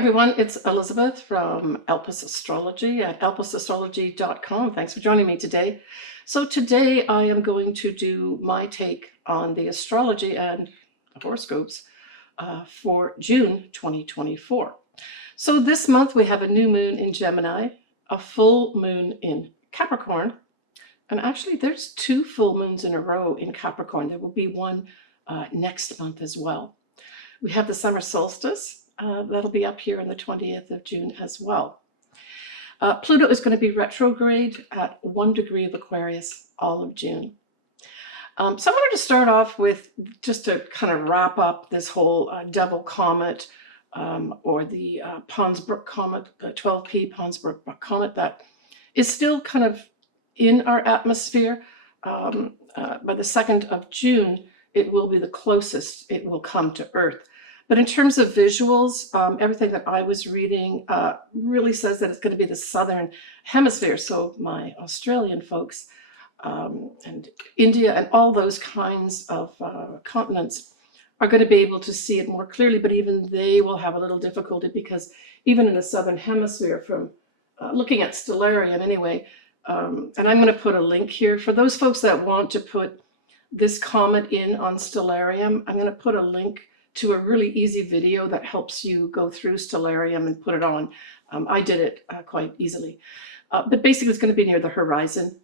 everyone, it's Elizabeth from Elpis Astrology at elpisastrology.com. Thanks for joining me today. So today I am going to do my take on the astrology and the horoscopes for June 2024. So this month we have a new moon in Gemini, a full moon in Capricorn, and actually there's 2 full moons in a row in Capricorn. There will be one next month as well. We have the summer solstice. That'll be up here on the 20th of June as well. Pluto is going to be retrograde at 1 degree of Aquarius all of June. So I wanted to start off with, just to kind of wrap up this whole devil comet or the Pons Brooks comet, the 12P Pons Brooks comet that is still kind of in our atmosphere. By the 2nd of June, it will be the closest it will come to Earth. But in terms of visuals, everything that I was reading really says that it's going to be the Southern Hemisphere. So my Australian folks and India and all those kinds of continents are going to be able to see it more clearly, but even they will have a little difficulty because even in the Southern Hemisphere, from looking at stellarium anyway, and I'm going to put a link here for those folks that want to put this comet in on stellarium. I'm going to put a link to a really easy video that helps you go through stellarium and put it on. I did it quite easily. But basically it's going to be near the horizon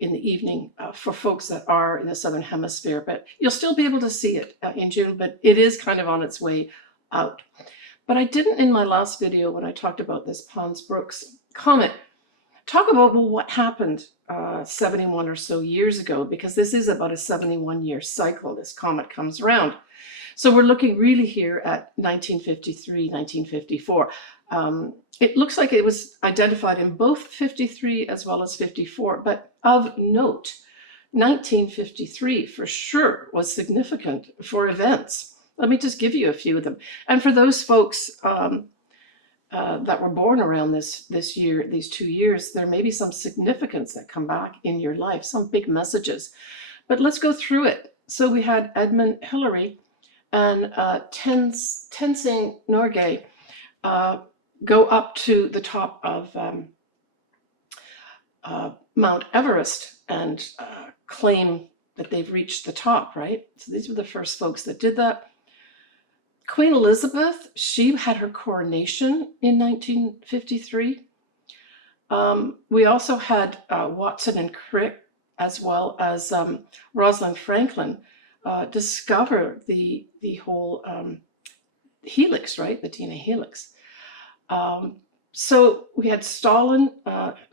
in the evening for folks that are in the Southern Hemisphere. But you'll still be able to see it in June, but it is kind of on its way out. But I didn't, in my last video when I talked about this Pons Brooks comet, talk about, well, what happened 71 or so years ago, because this is about a 71-year cycle. This comet comes around. So we're looking really here at 1953, 1954. It looks like it was identified in both 53 as well as 54, but of note, 1953 for sure was significant for events. Let me just give you a few of them. And for those folks that were born around this year, these 2 years, there may be some significance that come back in your life, some big messages. But let's go through it. So we had Edmund Hillary and Tenzing Norgay go up to the top of Mount Everest and claim that they've reached the top, right? So these were the first folks that did that. Queen Elizabeth, she had her coronation in 1953. We also had Watson and Crick, as well as Rosalind Franklin, discover the whole helix, right? The DNA helix. So we had Stalin,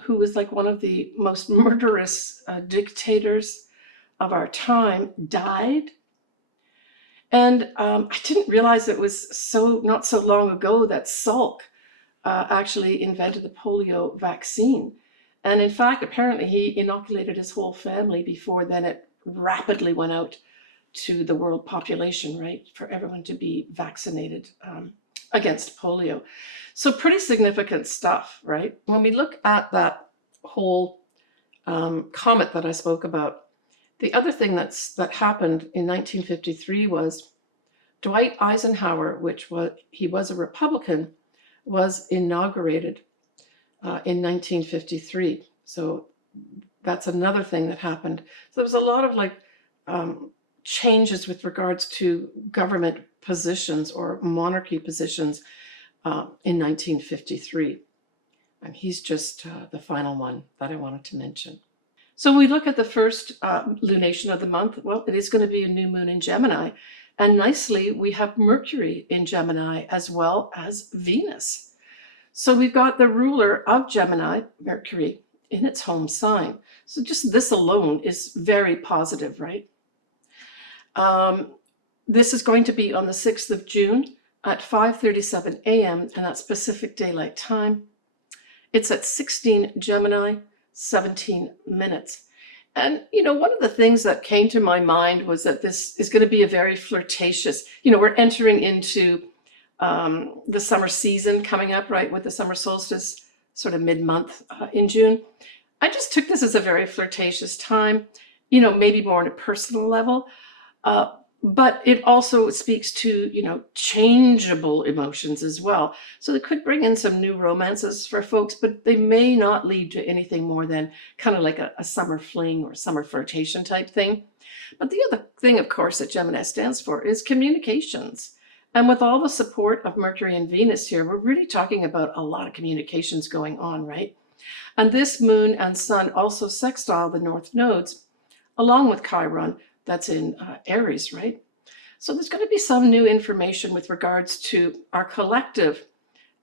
who was like one of the most murderous dictators of our time, died. And I didn't realize it was not so long ago that Salk actually invented the polio vaccine. And in fact, apparently he inoculated his whole family before then it rapidly went out to the world population, right, for everyone to be vaccinated against polio. So pretty significant stuff, right? When we look at that whole comet that I spoke about, the other thing that happened in 1953 was Dwight Eisenhower, he was a Republican, was inaugurated in 1953. So that's another thing that happened. So there was a lot of changes with regards to government positions or monarchy positions in 1953. And he's just the final one that I wanted to mention. So when we look at the first lunation of the month, well, it is going to be a new moon in Gemini. And nicely, we have Mercury in Gemini as well as Venus. So we've got the ruler of Gemini, Mercury, in its home sign. So just this alone is very positive, right? This is going to be on the 6th of June at 5:37 a.m. and that's Pacific Daylight Time. It's at 16 Gemini, 17 minutes. And, one of the things that came to my mind was that this is going to be a very flirtatious, we're entering into the summer season coming up, right, with the summer solstice, sort of mid-month in June. I just took this as a very flirtatious time, maybe more on a personal level. but it also speaks to, changeable emotions as well. So it could bring in some new romances for folks, but they may not lead to anything more than kind of like a summer fling or summer flirtation type thing. But the other thing, of course, that Gemini stands for is communications. And with all the support of Mercury and Venus here, we're really talking about a lot of communications going on, right? And this moon and sun also sextile the north nodes, along with Chiron, that's in Aries, right? So there's going to be some new information with regards to our collective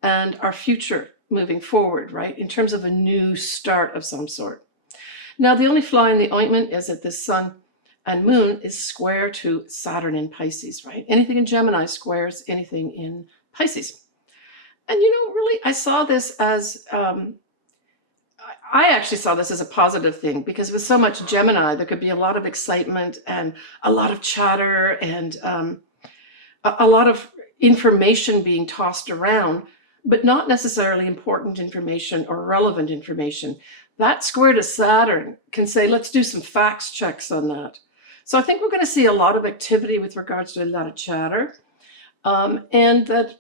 and our future moving forward, right? In terms of a new start of some sort. Now, the only fly in the ointment is that this sun and moon is square to Saturn in Pisces, right? Anything in Gemini squares anything in Pisces. And really, I saw this as I actually saw this as a positive thing, because with so much Gemini, there could be a lot of excitement and a lot of chatter and a lot of information being tossed around, but not necessarily important information or relevant information. That square to Saturn can say, let's do some facts checks on that. So I think we're going to see a lot of activity with regards to a lot of chatter. And that,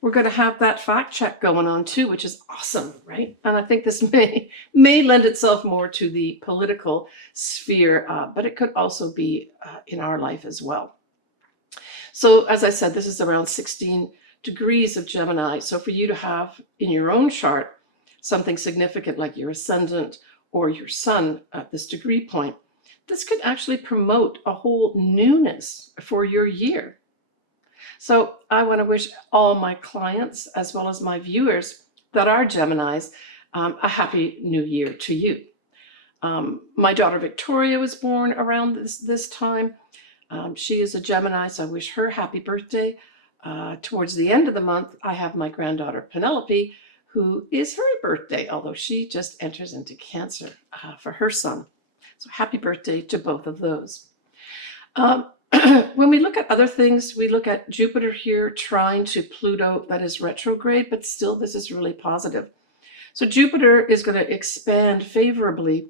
we're going to have that fact check going on too, which is awesome, right? And I think this may lend itself more to the political sphere, but it could also be in our life as well. So as I said, this is around 16 degrees of Gemini. So for you to have in your own chart something significant like your ascendant or your sun at this degree point, this could actually promote a whole newness for your year. So I want to wish all my clients, as well as my viewers that are Geminis, a happy new year to you. My daughter Victoria was born around this time. She is a Gemini, so I wish her happy birthday. Towards the end of the month, I have my granddaughter Penelope, who is her birthday, although she just enters into Cancer for her son. So happy birthday to both of those. When we look at other things, we look at Jupiter here trying to Pluto, that is retrograde, but still this is really positive. So Jupiter is going to expand favorably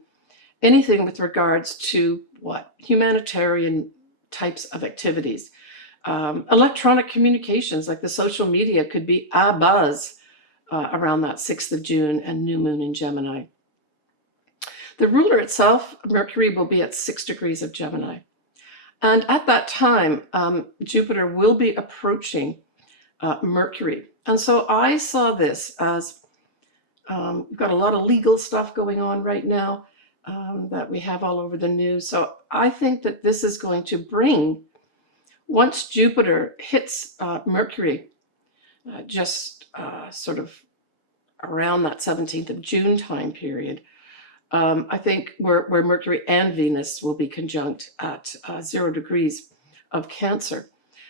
anything with regards to what? Humanitarian types of activities. Electronic communications, like the social media, could be abuzz around that 6th of June and new moon in Gemini. The ruler itself, Mercury, will be at 6 degrees of Gemini. And at that time, Jupiter will be approaching Mercury. And so I saw this as we've got a lot of legal stuff going on right now that we have all over the news. So I think that this is going to bring, once Jupiter hits Mercury, just sort of around that 17th of June time period, I think where Mercury and Venus will be conjunct at 0 degrees of Cancer.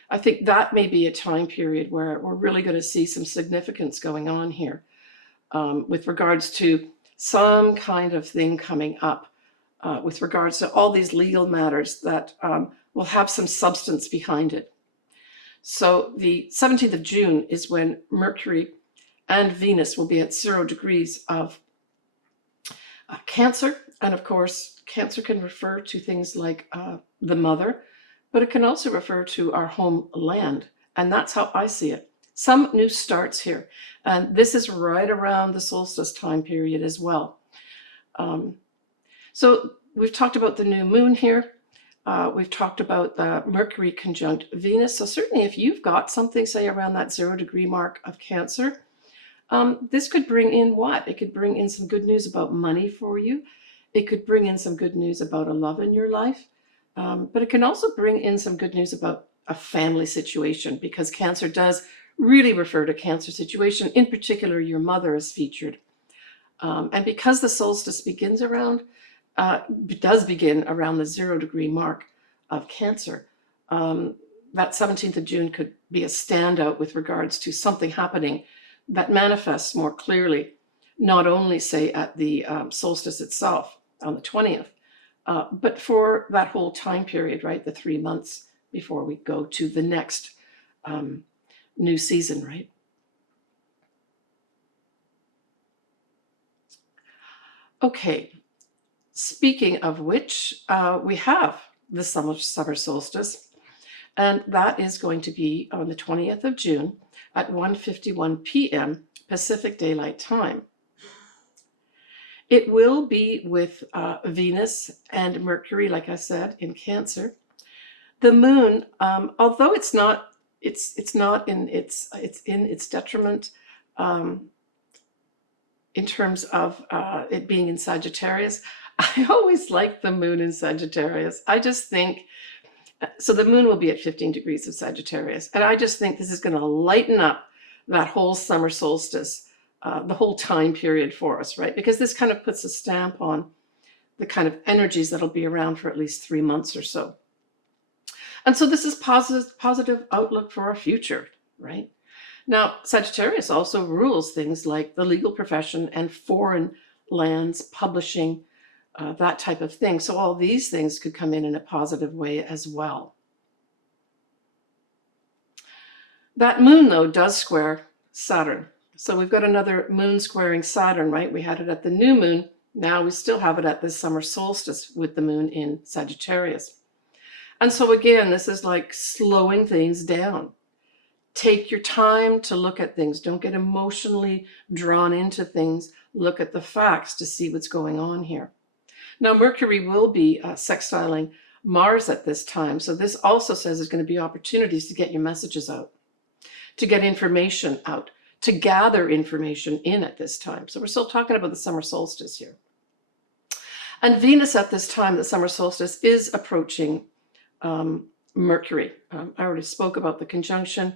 I think that may be a time period where we're really going to see some significance going on here with regards to some kind of thing coming up with regards to all these legal matters that will have some substance behind it. So the 17th of June is when Mercury and Venus will be at 0 degrees of Cancer. And of course, Cancer can refer to things like the mother, but it can also refer to our homeland. And that's how I see it. Some new starts here. And this is right around the solstice time period as well. So we've talked about the new moon here. We've talked about the Mercury conjunct Venus. So certainly if you've got something, say, around that 0 degree mark of Cancer, this could bring in what? It could bring in some good news about money for you. It could bring in some good news about a love in your life. But it can also bring in some good news about a family situation, because Cancer does really refer to Cancer situation. In particular, your mother is featured. And because the solstice does begin around the 0 degree mark of Cancer, that 17th of June could be a standout with regards to something happening that manifests more clearly, not only, say, at the solstice itself on the 20th, but for that whole time period, right? The 3 months before we go to the next new season, right? Okay, speaking of which, we have the summer solstice. And that is going to be on the 20th of June at 1:51 p.m. Pacific Daylight Time. It will be with Venus and Mercury, like I said, in Cancer. The moon, although it's not in its detriment in terms of it being in Sagittarius. I always like the moon in Sagittarius. I just think, so the moon will be at 15 degrees of Sagittarius. And I just think this is going to lighten up that whole summer solstice, the whole time period for us, right? Because this kind of puts a stamp on the kind of energies that'll be around for at least 3 months or so. And so this is positive outlook for our future, right? Now, Sagittarius also rules things like the legal profession and foreign lands, publishing, that type of thing. So all these things could come in a positive way as well. That moon, though, does square Saturn. So we've got another moon squaring Saturn, right? We had it at the new moon. Now we still have it at the summer solstice with the moon in Sagittarius. And so again, this is like slowing things down. Take your time to look at things. Don't get emotionally drawn into things. Look at the facts to see what's going on here. Now, Mercury will be sextiling Mars at this time. So this also says there's going to be opportunities to get your messages out, to get information out, to gather information in at this time. So we're still talking about the summer solstice here. And Venus at this time, the summer solstice, is approaching Mercury. I already spoke about the conjunction,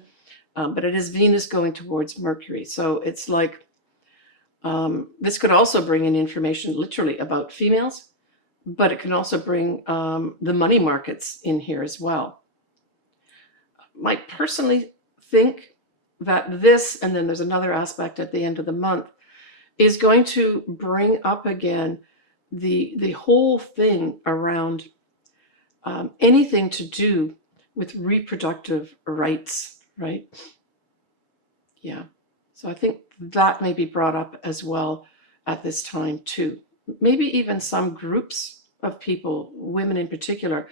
but it is Venus going towards Mercury. So it's like this could also bring in information literally about females, but it can also bring the money markets in here as well. I personally think that this, and then there's another aspect at the end of the month, is going to bring up again the whole thing around anything to do with reproductive rights, right? Yeah. So I think that may be brought up as well at this time too. Maybe even some groups of people, women in particular,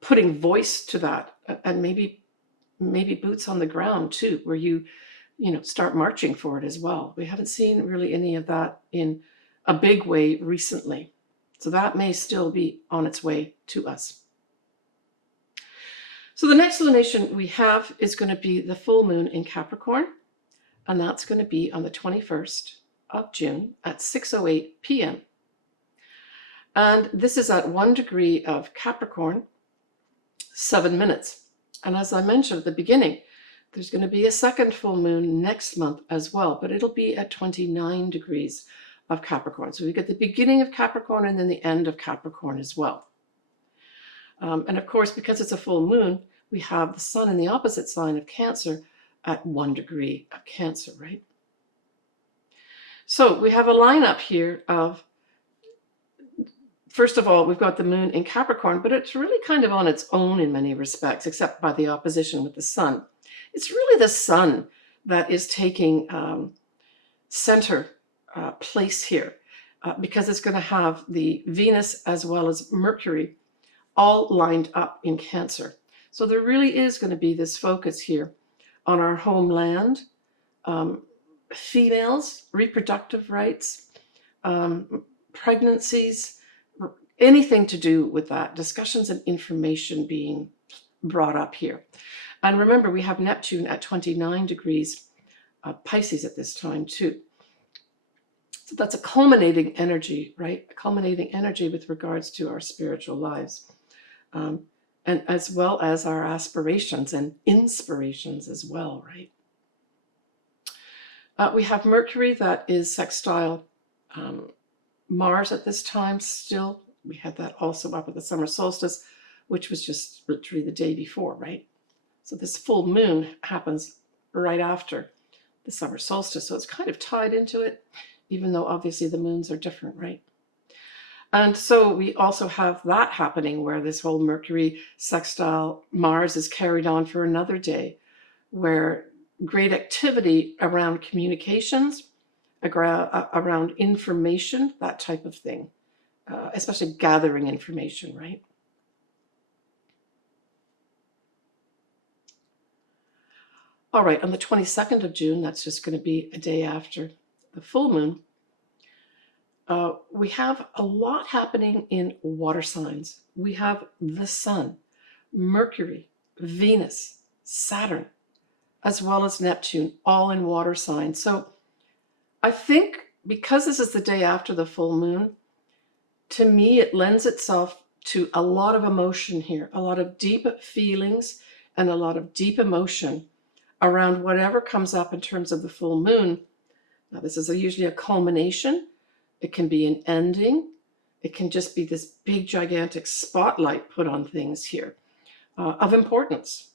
putting voice to that, and maybe boots on the ground too, where you start marching for it as well. We haven't seen really any of that in a big way recently. So that may still be on its way to us. So the next lunation we have is going to be the full moon in Capricorn, and that's going to be on the 21st of June at 6:08 p.m. And this is at 1 degree of Capricorn, 7 minutes. And as I mentioned at the beginning, there's going to be a second full moon next month as well, but it'll be at 29 degrees of Capricorn. So we get the beginning of Capricorn and then the end of Capricorn as well. And of course, because it's a full moon, we have the sun in the opposite sign of Cancer at 1 degree of Cancer, right? So we have a lineup here of, first of all, we've got the moon in Capricorn, but it's really kind of on its own in many respects, except by the opposition with the sun. It's really the sun that is taking center place here, because it's going to have the Venus as well as Mercury all lined up in Cancer. So there really is going to be this focus here on our homeland, females, reproductive rights, pregnancies, anything to do with that, discussions and information being brought up here. And remember, we have Neptune at 29 degrees Pisces at this time too. So that's a culminating energy, right? A culminating energy with regards to our spiritual lives, and as well as our aspirations and inspirations as well, right? We have Mercury that is sextile Mars at this time still. We had that also up at the summer solstice, which was just literally the day before, right? So this full moon happens right after the summer solstice. So it's kind of tied into it, even though obviously the moons are different, right? And so we also have that happening where this whole Mercury sextile Mars is carried on for another day, where great activity around communications, around information, that type of thing, especially gathering information, right? All right, on the 22nd of June, that's just going to be a day after the full moon, we have a lot happening in water signs. We have the Sun, Mercury, Venus, Saturn, as well as Neptune, all in water signs. So I think because this is the day after the full moon, to me, it lends itself to a lot of emotion here, a lot of deep feelings and a lot of deep emotion around whatever comes up in terms of the full moon. Now, this is usually a culmination. It can be an ending. It can just be this big, gigantic spotlight put on things here of importance.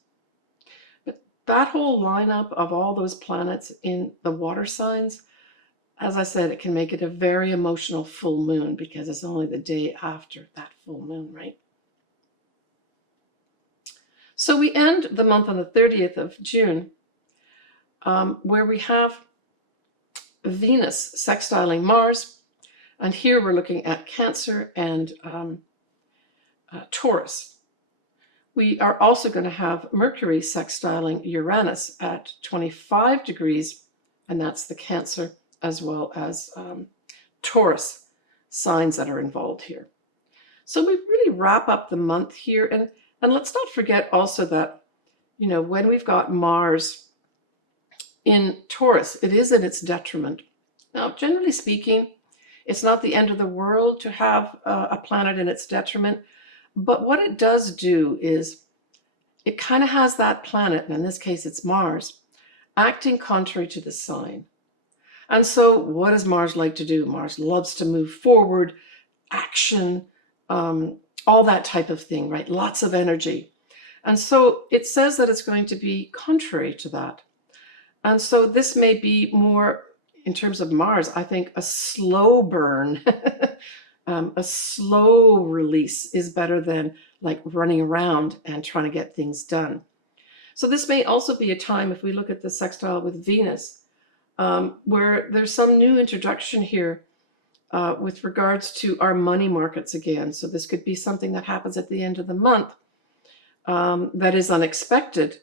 But that whole lineup of all those planets in the water signs, as I said, it can make it a very emotional full moon because it's only the day after that full moon, right? So we end the month on the 30th of June, where we have Venus sextiling Mars. And here we're looking at Cancer and Taurus. We are also going to have Mercury sextiling Uranus at 25 degrees, and that's the Cancer as well as Taurus signs that are involved here. So we really wrap up the month here. And let's not forget also that, you know, when we've got Mars in Taurus, it is in its detriment. Now, generally speaking, it's not the end of the world to have a planet in its detriment, but what it does do is it kind of has that planet, and in this case it's Mars, acting contrary to the sign. And so what does Mars like to do? Mars loves to move forward, action, all that type of thing, right? Lots of energy. And so it says that it's going to be contrary to that. And so this may be more, in terms of Mars, I think a slow burn, a slow release is better than like running around and trying to get things done. So this may also be a time, if we look at the sextile with Venus, where there's some new introduction here with regards to our money markets again. So this could be something that happens at the end of the month that is unexpected,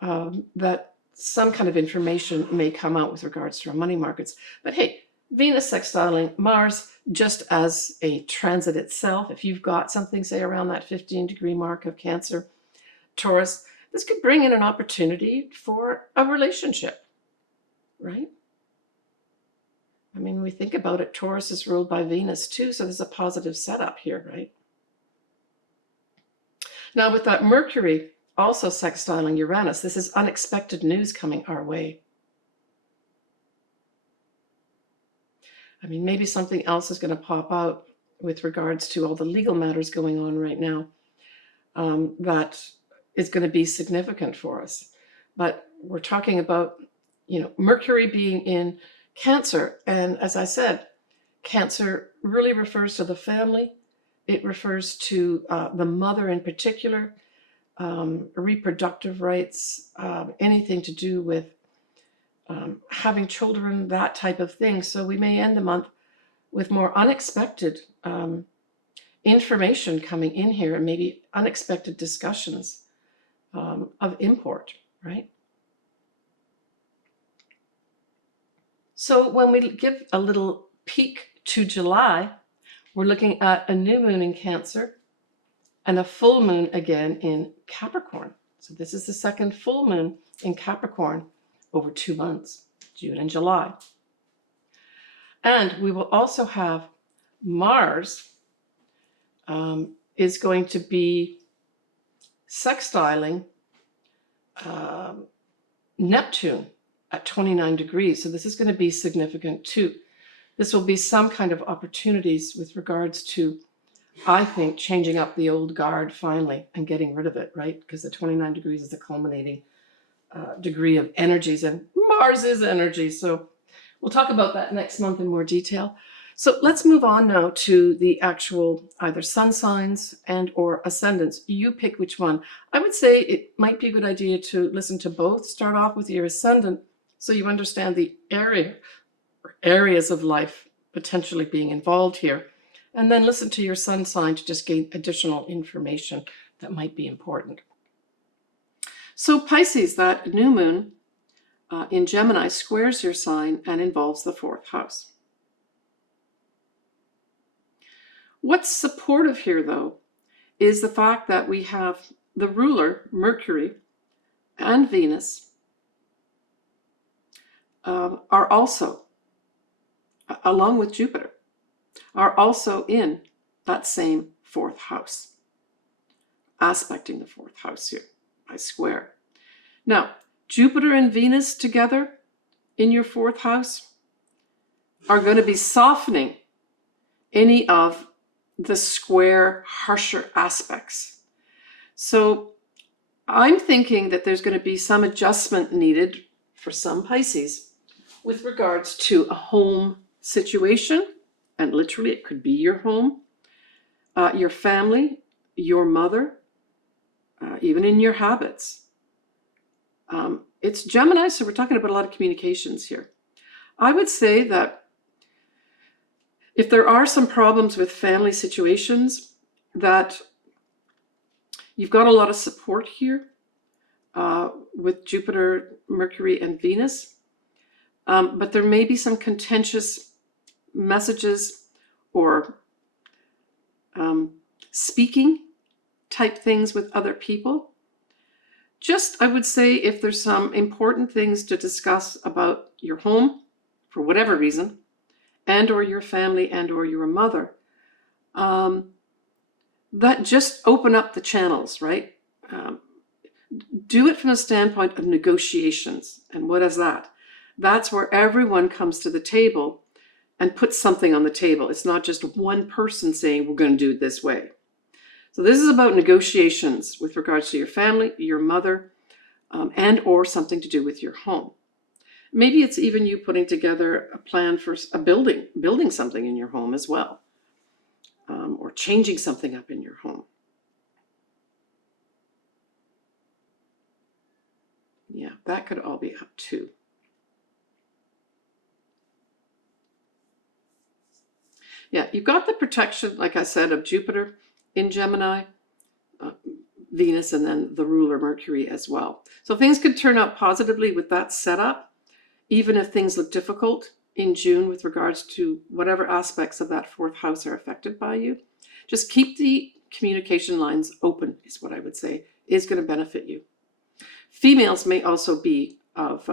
that some kind of information may come out with regards to our money markets. But hey, Venus sextiling Mars, just as a transit itself, if you've got something, say, around that 15-degree mark of Cancer, Taurus, this could bring in an opportunity for a relationship, right? I mean, when we think about it, Taurus is ruled by Venus too, so there's a positive setup here, right? Now, with that Mercury also sextiling Uranus, this is unexpected news coming our way. I mean, maybe something else is going to pop out with regards to all the legal matters going on right now that is going to be significant for us. But we're talking about, you know, Mercury being in Cancer. And as I said, Cancer really refers to the family. It refers to the mother in particular, reproductive rights, anything to do with having children, that type of thing. So we may end the month with more unexpected information coming in here, and maybe unexpected discussions of import, right? So when we give a little peek to July, we're looking at a new moon in Cancer and a full moon again in Capricorn. So this is the second full moon in Capricorn over 2 months, June and July. And we will also have Mars is going to be sextiling Neptune at 29 degrees. So this is going to be significant too. This will be some kind of opportunities with regards to, I think, changing up the old guard finally and getting rid of it, right? Because the 29 degrees is the culminating degree of energies, and Mars is energy. So we'll talk about that next month in more detail. So let's move on now to the actual either sun signs and or ascendants. You pick which one. I would say it might be a good idea to listen to both. Start off with your ascendant so you understand the areas of life potentially being involved here. And then listen to your sun sign to just gain additional information that might be important. So Pisces, that new moon, in Gemini squares your sign and involves the fourth house. What's supportive here, though, is the fact that we have the ruler, Mercury, and Venus are also, along with Jupiter, are also in that same fourth house, aspecting the fourth house here by square. Now, Jupiter and Venus together in your fourth house are going to be softening any of the square, harsher aspects. So I'm thinking that there's going to be some adjustment needed for some Pisces with regards to a home situation, and literally it could be your home, your family, your mother, even in your habits. It's Gemini, so we're talking about a lot of communications here. I would say that if there are some problems with family situations, that you've got a lot of support here with Jupiter, Mercury, and Venus. But there may be some contentious messages or speaking type things with other people. Just, I would say, if there's some important things to discuss about your home, for whatever reason, and or your family and or your mother, that just open up the channels, right? Do it from a standpoint of negotiations. And what is that? That's where everyone comes to the table and puts something on the table. It's not just one person saying, we're going to do it this way. So this is about negotiations with regards to your family, your mother, and or something to do with your home. Maybe it's even you putting together a plan for a building something in your home as well, or changing something up in your home. Yeah, that could all be up too. Yeah, you've got the protection, like I said, of Jupiter in Gemini, Venus, and then the ruler Mercury as well. So things could turn out positively with that setup, even if things look difficult in June with regards to whatever aspects of that fourth house are affected by you. Just keep the communication lines open is what I would say is going to benefit you. Females may also be of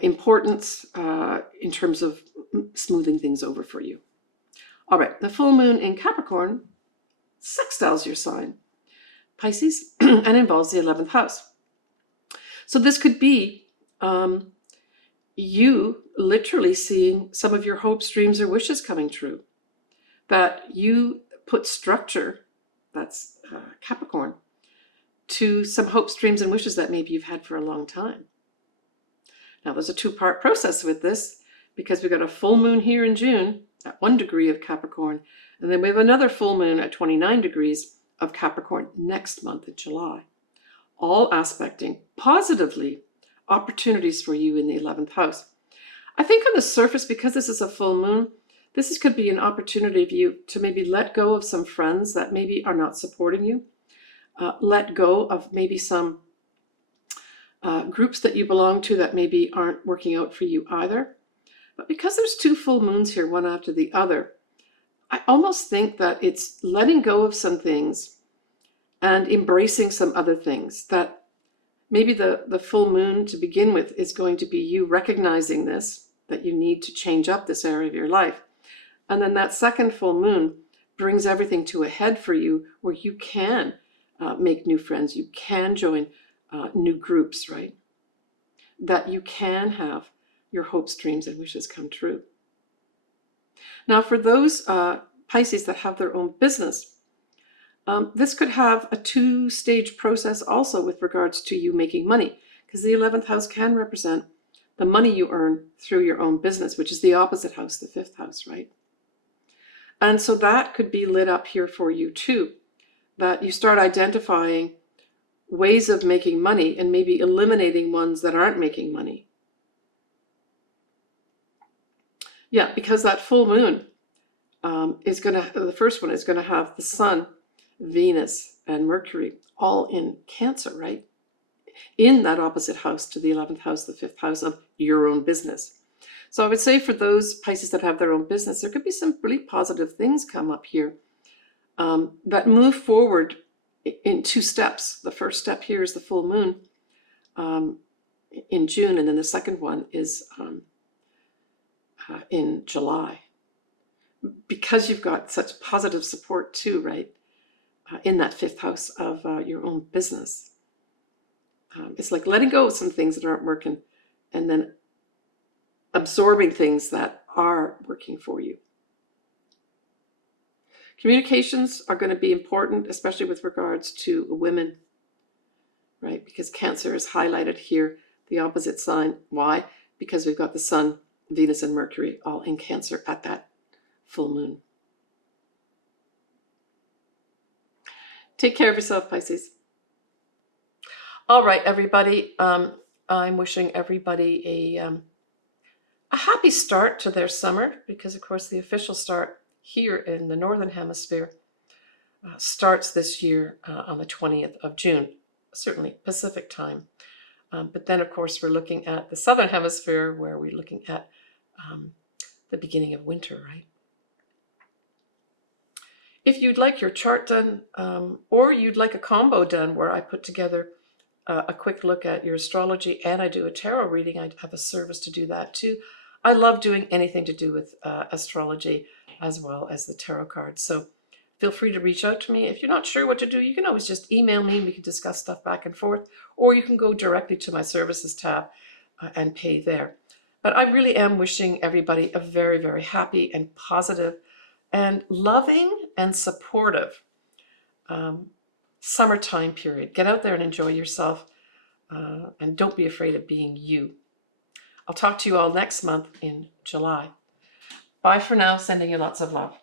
importance in terms of smoothing things over for you. All right, the full moon in Capricorn sextiles your sign, Pisces, and involves the 11th house. So this could be you literally seeing some of your hopes, dreams, or wishes coming true. That you put structure, that's Capricorn, to some hopes, dreams, and wishes that maybe you've had for a long time. Now there's a two-part process with this because we've got a full moon here in June at 1 degree of Capricorn, and then we have another full moon at 29 degrees of Capricorn next month in July, all aspecting positively opportunities for you in the 11th house. I think on the surface, because this is a full moon, could be an opportunity for you to maybe let go of some friends that maybe are not supporting you, let go of maybe some groups that you belong to that maybe aren't working out for you either. But because there's two full moons here, one after the other, I almost think that it's letting go of some things and embracing some other things. That maybe the full moon to begin with is going to be you recognizing this, that you need to change up this area of your life. And then that second full moon brings everything to a head for you where you can make new friends, you can join new groups, right? That you can have your hopes, dreams, and wishes come true. Now, for those Pisces that have their own business, this could have a two-stage process also with regards to you making money, because the 11th house can represent the money you earn through your own business, which is the opposite house, the 5th house, right? And so that could be lit up here for you too, that you start identifying ways of making money and maybe eliminating ones that aren't making money. Yeah, because that full moon the first one is going to have the Sun, Venus, and Mercury all in Cancer, right? in that opposite house to the 11th house, the 5th house of your own business. So I would say for those Pisces that have their own business, there could be some really positive things come up here that move forward in 2 steps. The first step here is the full moon in June, and then the second one is in July. Because you've got such positive support too, right, in that 5th house of your own business. It's like letting go of some things that aren't working and then absorbing things that are working for you. Communications are going to be important, especially with regards to women, right? Because Cancer is highlighted here, the opposite sign. Why? Because we've got the Sun, Venus, and Mercury all in Cancer at that full moon. Take care of yourself, Pisces. All right, everybody. I'm wishing everybody a happy start to their summer, because, of course, the official start here in the Northern Hemisphere starts this year on the 20th of June, certainly Pacific time. But then, of course, we're looking at the Southern Hemisphere, where we're looking at the beginning of winter, right? If you'd like your chart done, or you'd like a combo done where I put together a quick look at your astrology and I do a tarot reading, I have a service to do that too. I love doing anything to do with astrology as well as the tarot cards. So feel free to reach out to me. If you're not sure what to do, you can always just email me and we can discuss stuff back and forth, or you can go directly to my services tab and pay there. But I really am wishing everybody a very, very happy and positive and loving and supportive summertime period. Get out there and enjoy yourself, and don't be afraid of being you. I'll talk to you all next month in July. Bye for now, sending you lots of love.